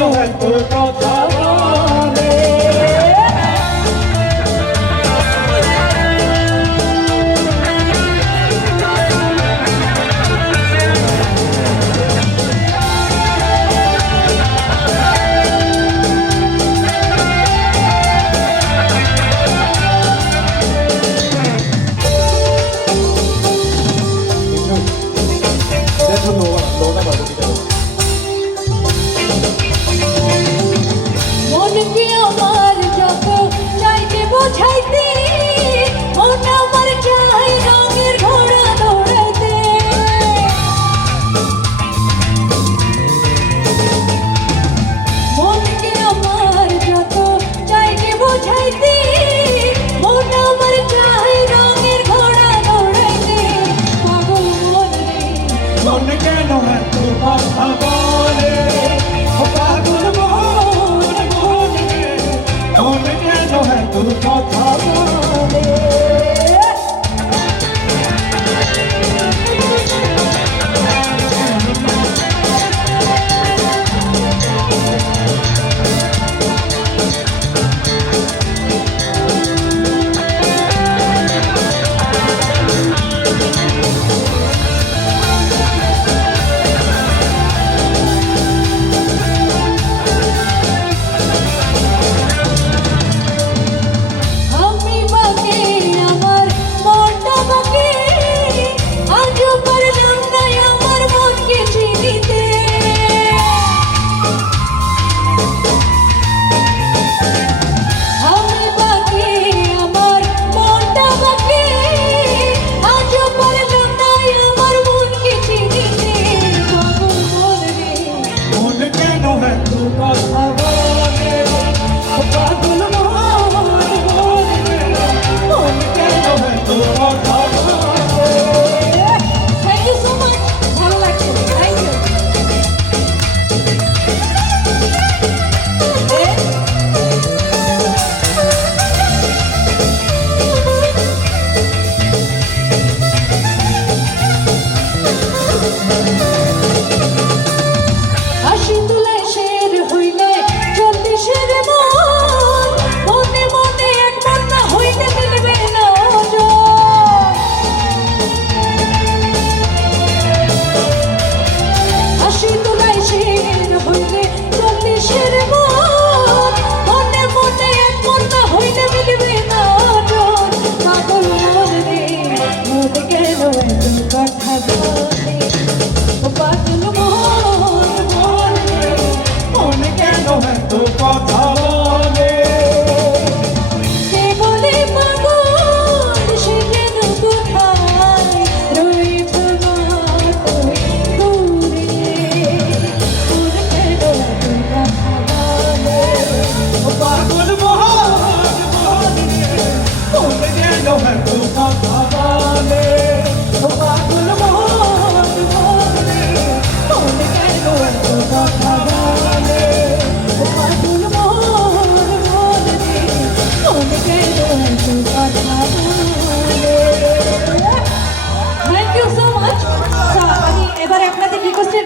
너가 너가 맞아. Don't get no hand to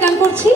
গান করছি।